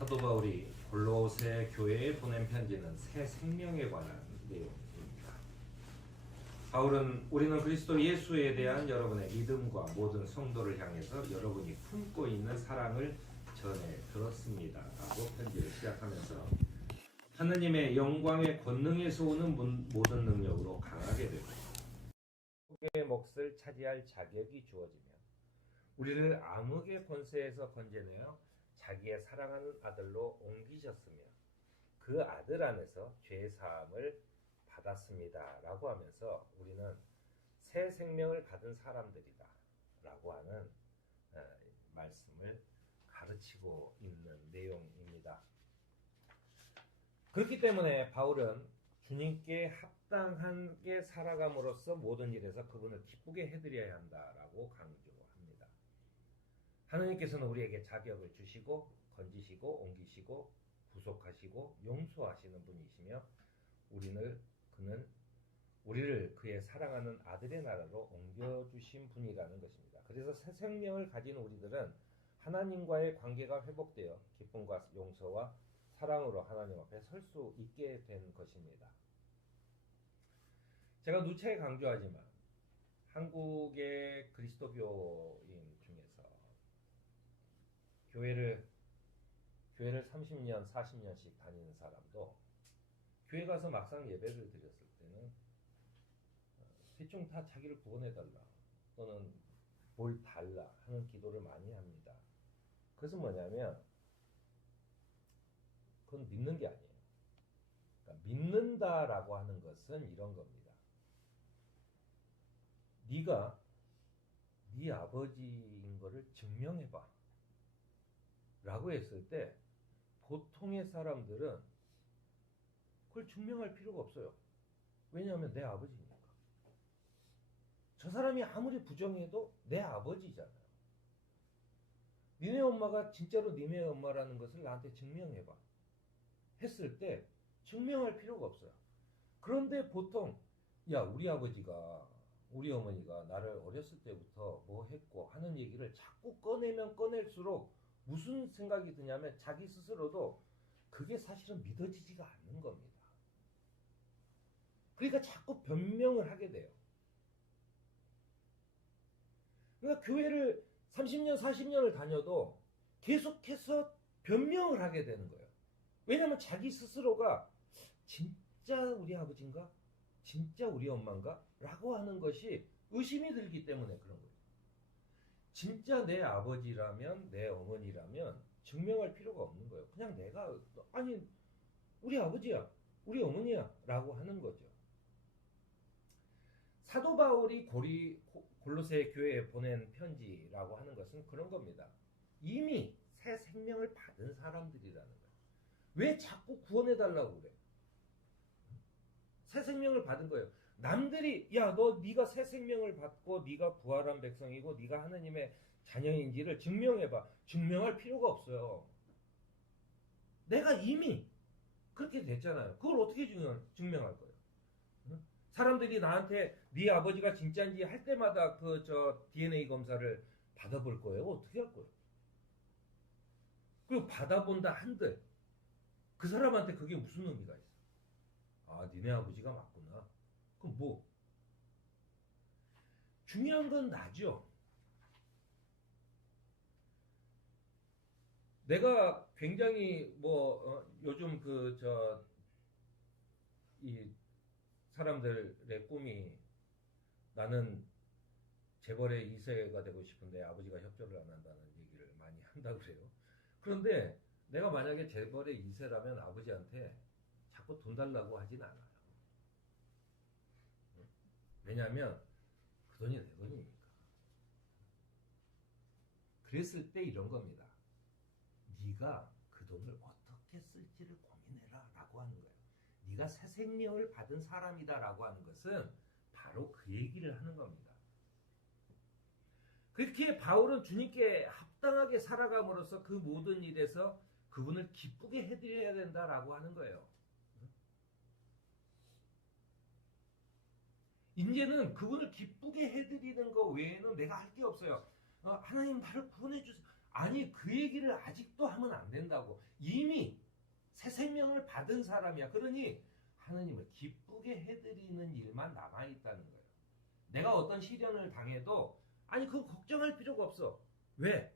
사도 바울이 골로새 교회에 보낸 편지는 새 생명에 관한 내용입니다. 바울은 우리는 그리스도 예수에 대한 여러분의 믿음과 모든 성도를 향해서 여러분이 품고 있는 사랑을 전해 들었습니다 라고 편지를 시작하면서 하느님의 영광의 권능에서 오는 모든 능력으로 강하게 되고 의 몫을 차지할 자격이 주어지며 우리를 암흑의 권세에서 건져내어 자기의 사랑하는 아들로 옮기셨으며 그 아들 안에서 죄 사함을 받았습니다 라고 하면서 우리는 새 생명을 받은 사람들이다 라고 하는 말씀을 가르치고 있는 내용입니다. 그렇기 때문에 바울은 주님께 합당하게 살아감으로써 모든 일에서 그분을 기쁘게 해드려야 한다라고 강조합니다. 하나님께서는 우리에게 자격을 주시고 건지시고 옮기시고 구속하시고 용서하시는 분이시며 우리를 그의 사랑하는 아들의 나라로 옮겨주신 분이라는 것입니다. 그래서 새 생명을 가진 우리들은 하나님과의 관계가 회복되어 기쁨과 용서와 사랑으로 하나님 앞에 설 수 있게 된 것입니다. 제가 누차게 강조하지만 한국의 그리스도교인 중에서 교회를 30년, 40년씩 다니는 사람도 교회 가서 막상 예배를 드렸을 때는 대충 다 자기를 구원해달라 또는 뭘 달라 하는 기도를 많이 합니다. 그것은 뭐냐면 그건 믿는 게 아니에요. 그러니까 믿는다라고 하는 것은 이런 겁니다. 네가 네 아버지인 거를 증명해봐 라고 했을 때 보통의 사람들은 그걸 증명할 필요가 없어요. 왜냐하면 내 아버지니까. 저 사람이 아무리 부정해도 내 아버지잖아요. 니네 엄마가 진짜로 니네 엄마라는 것을 나한테 증명해봐 했을 때 증명할 필요가 없어요. 그런데 보통 야 우리 아버지가 우리 어머니가 나를 어렸을 때부터 뭐 했고 하는 얘기를 자꾸 꺼내면 꺼낼수록 무슨 생각이 드냐면 자기 스스로도 그게 사실은 믿어지지가 않는 겁니다. 그러니까 자꾸 변명을 하게 돼요. 그러니까 교회를 30년, 40년을 다녀도 계속해서 변명을 하게 되는 거예요. 왜냐하면 자기 스스로가 진짜 우리 아버지인가? 진짜 우리 엄마인가? 라고 하는 것이 의심이 들기 때문에 그런 거예요. 진짜 내 아버지라면 내 어머니라면 증명할 필요가 없는 거예요. 그냥 내가 아니 우리 아버지야 우리 어머니야 라고 하는 거죠. 사도 바울이 골로새 교회에 보낸 편지라고 하는 것은 그런 겁니다. 이미 새 생명을 받은 사람들이라는 거예요. 왜 자꾸 구원해달라고 그래? 새 생명을 받은 거예요. 남들이 야 너 네가 새 생명을 받고 네가 부활한 백성이고 네가 하나님의 자녀인지를 증명해봐. 증명할 필요가 없어요. 내가 이미 그렇게 됐잖아요. 그걸 어떻게 증명할 거예요? 사람들이 나한테 네 아버지가 진짜인지 할 때마다 DNA 검사를 받아볼 거예요. 어떻게 할 거예요? 그리고 받아본다 한들 그 사람한테 그게 무슨 의미가 있어? 아, 니네 아버지가 맞구나. 그럼 뭐? 중요한 건 나죠. 내가 굉장히 요즘 이 사람들의 꿈이 나는 재벌의 2세가 되고 싶은데 아버지가 협조를 안 한다는 얘기를 많이 한다고 그래요. 그런데 내가 만약에 재벌의 2세라면 아버지한테 자꾸 돈 달라고 하진 않아요. 왜냐하면 그 돈이 내 돈이니까. 그랬을 때 이런 겁니다. 네가 그 돈을 어떻게 쓸지를 고민해라 라고 하는 거예요. 네가 새 생명을 받은 사람이다 라고 하는 것은 바로 그 얘기를 하는 겁니다. 그렇게 바울은 주님께 합당하게 살아감으로써 그 모든 일에서 그분을 기쁘게 해드려야 된다라고 하는 거예요. 이제는 그분을 기쁘게 해드리는 거 외에는 내가 할 게 없어요. 하나님 나를 구원해 주세요. 아니 그 얘기를 아직도 하면 안 된다고. 이미 새 생명을 받은 사람이야. 그러니 하느님을 기쁘게 해드리는 일만 남아있다는 거예요. 내가 어떤 시련을 당해도 아니 그거 걱정할 필요가 없어. 왜?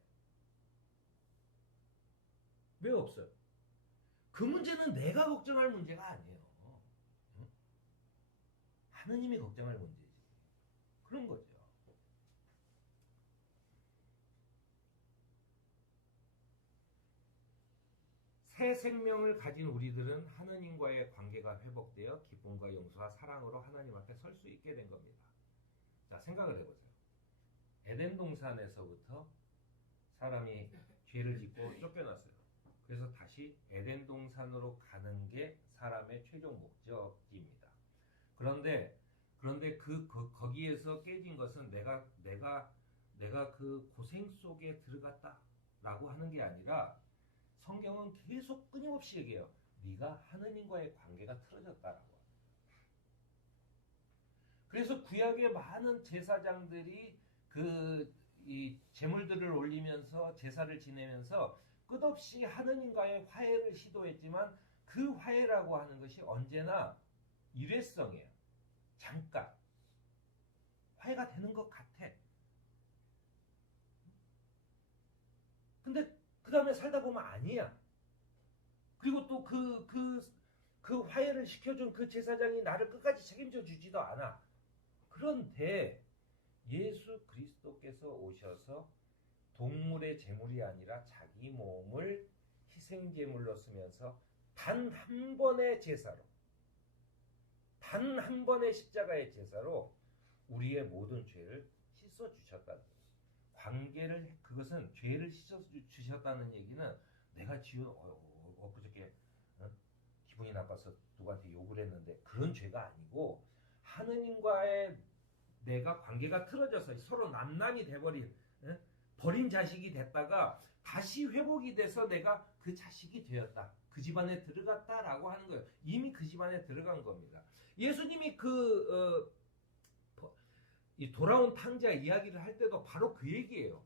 왜 없어요? 그 문제는 내가 걱정할 문제가 아니에요. 응? 하느님이 걱정할 문제지. 그런 거죠. 새 생명을 가진 우리들은 하느님과의 관계가 회복되어 기쁨과 용서와 사랑으로 하나님 앞에 설 수 있게 된 겁니다. 자, 생각을 해보세요. 에덴 동산에서부터 사람이 죄를 짓고 쫓겨났어요. 그래서 다시 에덴 동산으로 가는 게 사람의 최종 목적입니다. 그런데 거기에서 깨진 것은 내가 그 고생 속에 들어갔다라고 하는 게 아니라 성경은 계속 끊임없이 얘기해요. 네가 하느님과의 관계가 틀어졌다라고. 그래서 구약의 많은 제사장들이 이 제물들을 올리면서 제사를 지내면서 끝없이 하느님과의 화해를 시도했지만 그 화해라고 하는 것이 언제나 일회성이에요. 잠깐 화해가 되는 것 같아. 근데 그 다음에 살다 보면 아니야. 그리고 또 그 화해를 시켜준 그 제사장이 나를 끝까지 책임져 주지도 않아. 그런데 예수 그리스도께서 오셔서 동물의 제물이 아니라 자기 몸을 희생제물로 쓰면서 단 한 번의 제사로, 단 한 번의 십자가의 제사로 우리의 모든 죄를 씻어주셨다는 거예요. 관계를, 그것은 죄를 씻어주셨다는 얘기는 내가 지은 엊그저께 기분이 나빠서 누구한테 욕을 했는데 그런 죄가 아니고 하느님과의 내가 관계가 틀어져서 서로 남남이 돼버린, 버린 자식이 됐다가 다시 회복이 돼서 내가 그 자식이 되었다. 그 집안에 들어갔다라고 하는 거예요. 이미 그 집안에 들어간 겁니다. 예수님이 이 돌아온 탕자 이야기를 할 때도 바로 그 얘기예요.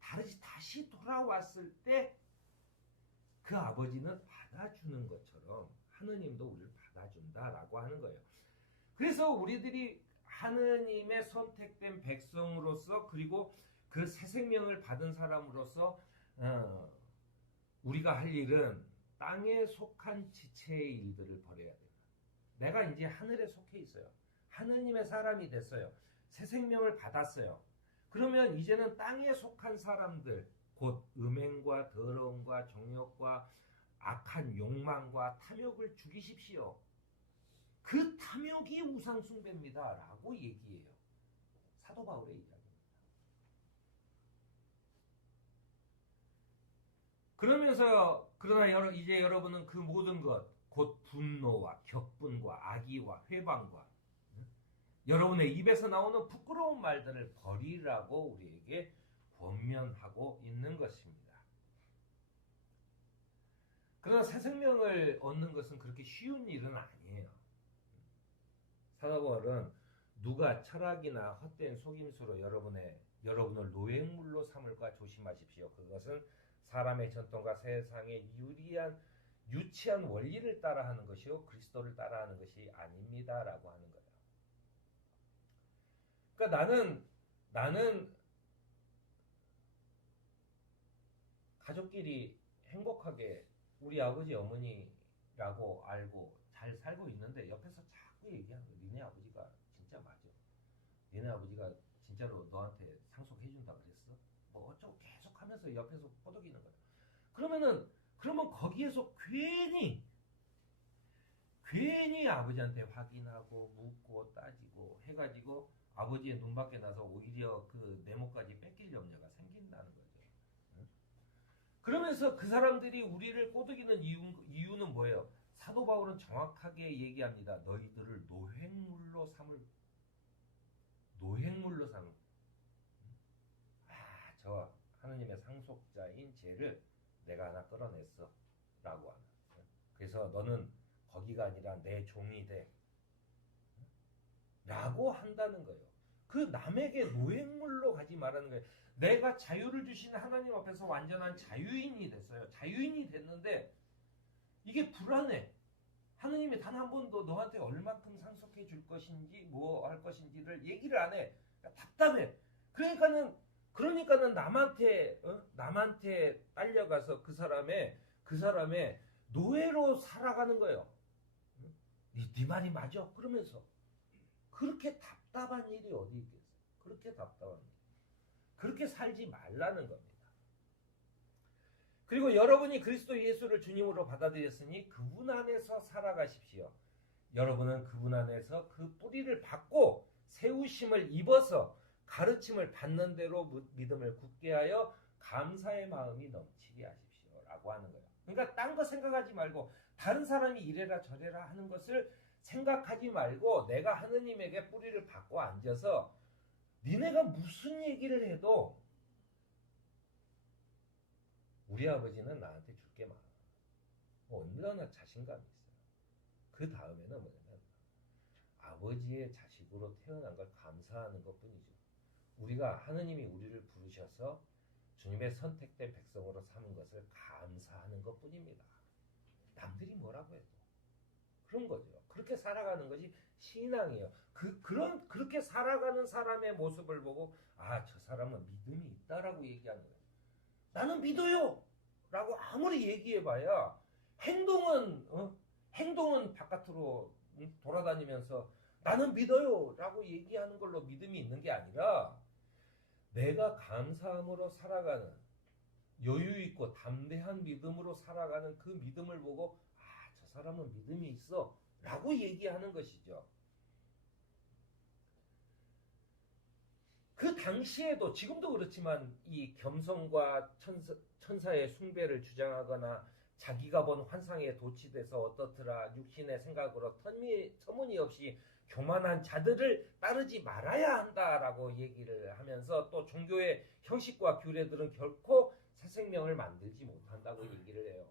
다시 돌아왔을 때 그 아버지는 받아주는 것처럼 하느님도 우리를 받아준다라고 하는 거예요. 그래서 우리들이 하느님의 선택된 백성으로서 그리고 그 새 생명을 받은 사람으로서 우리가 할 일은 땅에 속한 지체의 일들을 벌여야 된다. 내가 이제 하늘에 속해 있어요. 하느님의 사람이 됐어요. 새 생명을 받았어요. 그러면 이제는 땅에 속한 사람들, 곧 음행과 더러움과 정욕과 악한 욕망과 탐욕을 죽이십시오. 그 탐욕이 우상숭배입니다. 라고 얘기해요. 사도 바울의 이야기입니다. 그러나 이제 여러분은 그 모든 것, 곧 분노와 격분과 악의와 회방과 여러분의 입에서 나오는 부끄러운 말들을 버리라고 우리에게 권면하고 있는 것입니다. 그러나 새 생명을 얻는 것은 그렇게 쉬운 일은 아니에요. 사도 바울은 누가 철학이나 헛된 속임수로 여러분을 노획물로 삼을까 조심하십시오. 그것은 사람의 전통과 세상의 유치한 원리를 따라하는 것이요 그리스도를 따라하는 것이 아닙니다라고 하는 거예요. 그러니까 나는 가족끼리 행복하게 우리 아버지 어머니라고 알고 잘 살고 있는데 옆에서 자꾸 얘기하는 거야. 니네 아버지가 진짜 맞아. 니네 아버지가 진짜로 너한테 상속해준다 그랬어? 뭐 어쩌고 계속 하면서 옆에서 포덕이는 거야. 그러면 거기에서 괜히 아버지한테 확인하고 묻고 따지고 해가지고 아버지의 눈밖에 나서 오히려 그 메모까지 뺏길 염려가 생긴다는 거죠. 그러면서 그 사람들이 우리를 꼬드기는 이유는 뭐예요? 사도 바울은 정확하게 얘기합니다. 너희들을 노획물로 삼을. 저 하느님의 상속자인 죄를 내가 하나 끌어냈어 라고 하는. 그래서 너는 거기가 아니라 내 종이 돼 라고 한다는 거예요. 그 남에게 노예물로 가지 말라는 거예요. 내가 자유를 주시는 하나님 앞에서 완전한 자유인이 됐어요. 자유인이 됐는데 이게 불안해. 하느님이 단 한 번도 너한테 얼마큼 상속해 줄 것인지 뭐 할 것인지를 얘기를 안 해. 답답해. 그러니까는 남한테 딸려가서 그 사람의 노예로 살아가는 거예요. 네 말이 맞아. 그러면서 그렇게 답답한 일이 어디 있겠어요? 그렇게 답답한 일. 그렇게 살지 말라는 겁니다. 그리고 여러분이 그리스도 예수를 주님으로 받아들였으니 그분 안에서 살아가십시오. 여러분은 그분 안에서 그 뿌리를 받고 세우심을 입어서 가르침을 받는 대로 믿음을 굳게 하여 감사의 마음이 넘치게 하십시오. 라고 하는 거예요. 그러니까 딴 거 생각하지 말고 다른 사람이 이래라 저래라 하는 것을 생각하지 말고 내가 하느님에게 뿌리를 받고 앉아서 니네가 무슨 얘기를 해도 우리 아버지는 나한테 줄 게 많아. 얼마나 자신감이 있어요. 그 다음에는 뭐냐면 아버지의 자식으로 태어난 걸 감사하는 것뿐이죠. 우리가 하느님이 우리를 부르셔서 주님의 선택된 백성으로 삼은 것을 감사하는 것뿐입니다. 남들이 뭐라고 해도 그런 거죠. 그렇게 살아가는 것이 신앙이에요. 그렇게 살아가는 사람의 모습을 보고 저 사람은 믿음이 있다라고 얘기하는 거예요. 나는 믿어요! 라고 아무리 얘기해봐야 행동은 바깥으로 돌아다니면서 나는 믿어요! 라고 얘기하는 걸로 믿음이 있는 게 아니라 내가 감사함으로 살아가는 여유 있고 담대한 믿음으로 살아가는 그 믿음을 보고 저 사람은 믿음이 있어 라고 얘기하는 것이죠. 그 당시에도 지금도 그렇지만 이 겸손과 천사의 숭배를 주장하거나 자기가 본 환상에 도취돼서 어떻더라 육신의 생각으로 터무니없이 교만한 자들을 따르지 말아야 한다라고 얘기를 하면서 또 종교의 형식과 규례들은 결코 새 생명을 만들지 못한다고 얘기를 해요.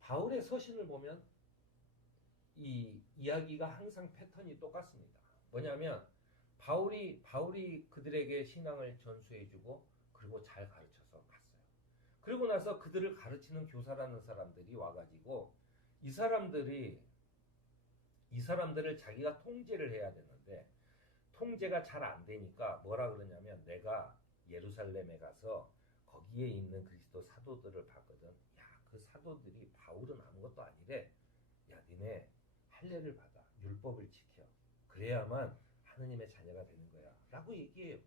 바울의 서신을 보면 이 이야기가 항상 패턴이 똑같습니다. 뭐냐면 바울이 그들에게 신앙을 전수해주고 그리고 잘 가르쳐서 갔어요. 그리고 나서 그들을 가르치는 교사라는 사람들이 와가지고 이 사람들을 자기가 통제를 해야 되는데 통제가 잘 안 되니까 뭐라 그러냐면 내가 예루살렘에 가서 거기에 있는 그리스도 사도들을 봤거든. 그 사도들이 바울은 아무것도 아니래. 니네 할례를 받아. 율법을 지켜. 그래야만 하느님의 자녀가 되는 거야. 라고 얘기해요.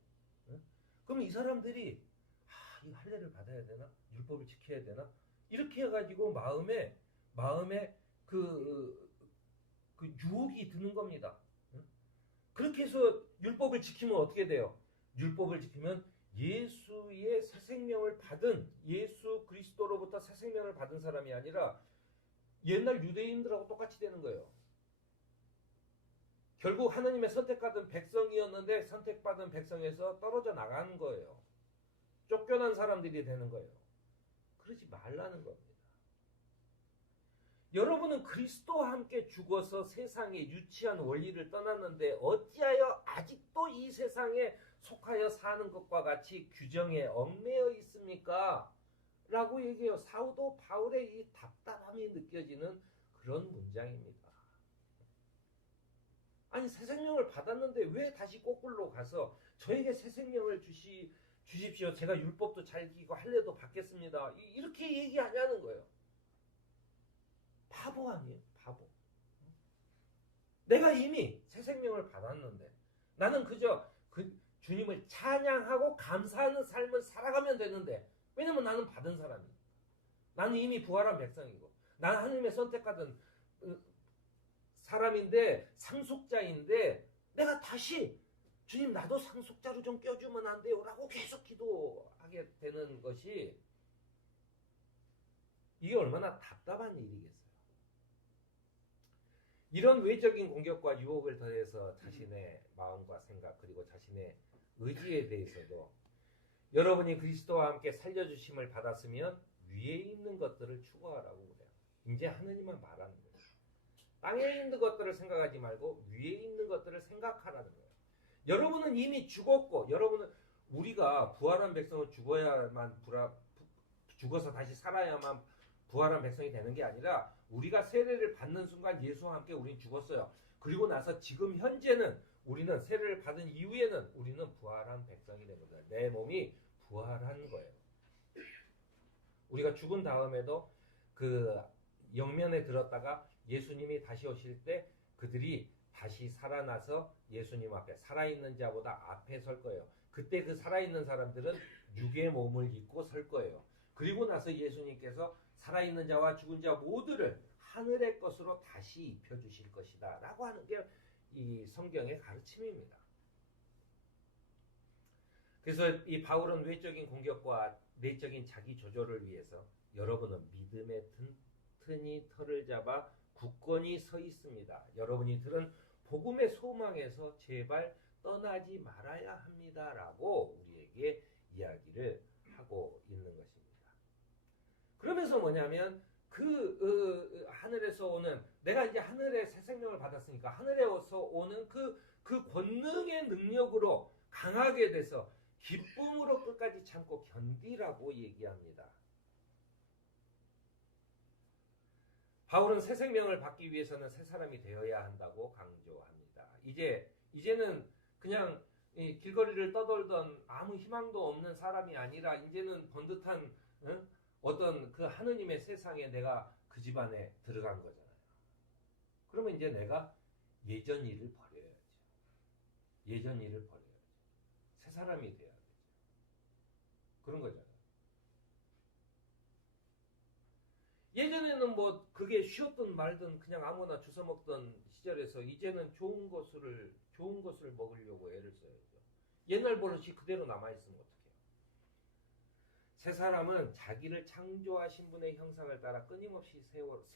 응? 그럼 이 사람들이 이 할례를 받아야 되나? 율법을 지켜야 되나? 이렇게 해가지고 마음에 그 유혹이 드는 겁니다. 응? 그렇게 해서 율법을 지키면 어떻게 돼요? 율법을 지키면 예수의 새 생명을 받은 예수 그리스도로부터 새 생명을 받은 사람이 아니라 옛날 유대인들하고 똑같이 되는 거예요. 결국 하나님의 선택받은 백성이었는데 선택받은 백성에서 떨어져 나가는 거예요. 쫓겨난 사람들이 되는 거예요. 그러지 말라는 겁니다. 여러분은 그리스도와 함께 죽어서 세상의 유치한 원리를 떠났는데 어찌하여 아직도 이 세상에 속하여 사는 것과 같이 규정에 얽매여 있습니까? 라고 얘기해요. 사도 바울의 이 답답함이 느껴지는 그런 문장입니다. 아니 새 생명을 받았는데 왜 다시 거꾸로 가서 저에게 새 생명을 주십시오. 제가 율법도 잘 지키고 할례도 받겠습니다. 이렇게 얘기하냐는 거예요. 바보 아니에요? 바보. 내가 이미 새 생명을 받았는데 나는 그저 주님을 찬양하고 감사하는 삶을 살아가면 되는데 왜냐면 나는 받은 사람이니까. 나는 이미 부활한 백성이고 나는 하나님의 선택받은 사람인데 상속자인데 내가 다시 주님 나도 상속자로 좀 껴주면 안 돼요? 라고 계속 기도하게 되는 것이 이게 얼마나 답답한 일이겠어요. 이런 외적인 공격과 유혹을 더해서 자신의 마음과 생각 그리고 자신의 의지에 대해서도 여러분이 그리스도와 함께 살려주심을 받았으면 위에 있는 것들을 추구하라고 그래요. 이제 하느님만 말하는 거예요. 땅에 있는 것들을 생각하지 말고 위에 있는 것들을 생각하라는 거예요. 여러분은 이미 죽었고, 여러분은 우리가 부활한 백성은 죽어서 다시 살아야만 부활한 백성이 되는 게 아니라 우리가 세례를 받는 순간 예수와 함께 우리는 죽었어요. 그리고 나서 지금 현재는 우리는 세례를 받은 이후에는 우리는 부활한 백성이 된 거다. 내 몸이 부활한 거예요. 우리가 죽은 다음에도 그 영면에 들었다가 예수님이 다시 오실 때 그들이 다시 살아나서 예수님 앞에 살아있는 자보다 앞에 설 거예요. 그때 그 살아있는 사람들은 육의 몸을 입고 설 거예요. 그리고 나서 예수님께서 살아있는 자와 죽은 자 모두를 하늘의 것으로 다시 입혀주실 것이다 라고 하는 게 이 성경의 가르침입니다. 그래서 이 바울은 외적인 공격과 내적인 자기 조절을 위해서 여러분은 믿음의 튼튼히 털을 잡아 굳건히 서 있습니다. 여러분이 들은 복음의 소망에서 제발 떠나지 말아야 합니다 라고 우리에게 이야기를 하고 있는 것입니다. 그러면서 뭐냐면 하늘에서 오는, 내가 이제 하늘의 새 생명을 받았으니까 하늘에서 오는 그 권능의 능력으로 강하게 돼서 기쁨으로 끝까지 참고 견디라고 얘기합니다. 바울은 새 생명을 받기 위해서는 새 사람이 되어야 한다고 강조합니다. 이제는 그냥 길거리를 떠돌던 아무 희망도 없는 사람이 아니라 이제는 번듯한 어떤 그 하느님의 세상에 내가 그 집안에 들어간 거잖아요. 그러면 이제 내가 예전 일을 버려야죠. 예전 일을 버려야죠. 새 사람이 돼야 되죠. 그런 거잖아요. 예전에는 뭐 그게 쉬었든 말든 그냥 아무나 주워 먹던 시절에서 이제는 좋은 것을 먹으려고 애를 써야죠. 옛날 버릇이 그대로 남아있으면 어떡해요? 새 사람은 자기를 창조하신 분의 형상을 따라 끊임없이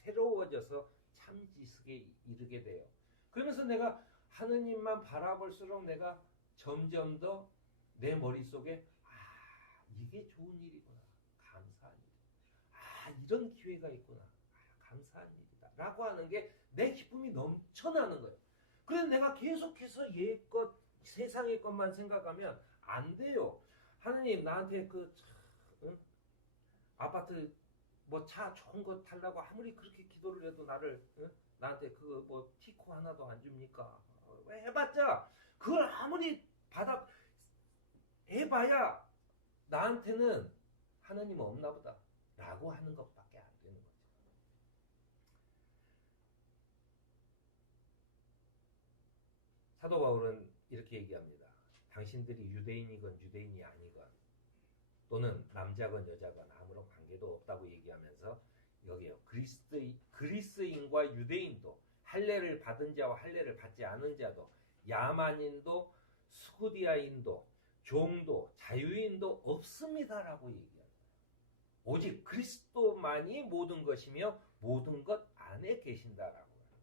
새로워져서 참지식에 이르게 돼요. 그러면서 내가 하느님만 바라볼수록 내가 점점 더 내 머릿속에 이게 좋은 일이구나. 감사한 일. 이런 기회가 있구나. 감사한 일이다. 라고 하는 게 내 기쁨이 넘쳐나는 거예요. 그래서 내가 계속해서 세상의 것만 생각하면 안 돼요. 하느님 나한테 아파트 뭐 차 좋은 거 타려고 아무리 그렇게 기도를 해도 나한테 티코 하나도 안 줍니까? 왜 해봤자 그걸 아무리 해봐야 나한테는 하느님 없나 보다 라고 하는 것밖에 안 되는 거죠. 사도 바울은 이렇게 얘기합니다. 당신들이 유대인이건 유대인이 아니건 또는 남자건 여자건 아무런 관계도 없다고 얘기하면서 여기요, 그리스인과 유대인도, 할례를 받은 자와 할례를 받지 않은 자도, 야만인도 스구디아인도 종도 자유인도 없습니다라고 얘기합니다. 오직 그리스도만이 모든 것이며 모든 것 안에 계신다라고 합니다.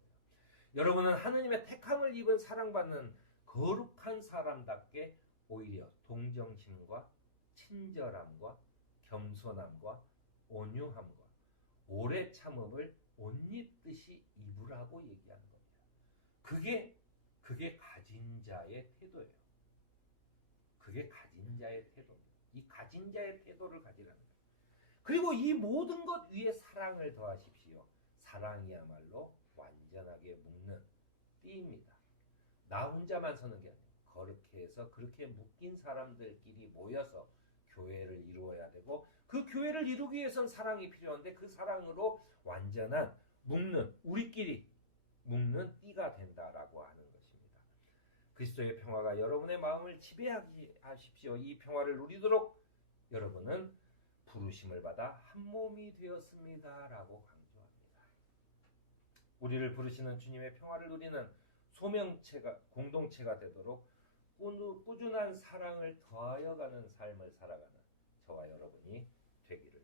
여러분은 하느님의 택함을 입은 사랑받는 거룩한 사람답게 오히려 동정심과 친절함과 겸손함과 온유함과 오래 참음을 옷 입듯이 입으라고 얘기하는 겁니다. 그게 가진 자의 태도예요. 그게 가진 자의 태도입니다. 이 가진 자의 태도를 가지라는 거예요. 그리고 이 모든 것 위에 사랑을 더하십시오. 사랑이야말로 완전하게 묶는 띠입니다. 나 혼자만 서는 게 아니에요. 그렇게 해서 그렇게 묶인 사람들끼리 모여서 교회를 이루어야 되고, 그 교회를 이루기 위해서는 사랑이 필요한데 그 사랑으로 완전한 우리끼리 묶는 띠가 된다라고 하는 것입니다. 그리스도의 평화가 여러분의 마음을 지배하십시오. 이 평화를 누리도록 여러분은 부르심을 받아 한 몸이 되었습니다 라고 강조합니다. 우리를 부르시는 주님의 평화를 누리는 공동체가 되도록 꾸준한 사랑을 더하여가는 삶을 살아가는 저와 여러분이 되기를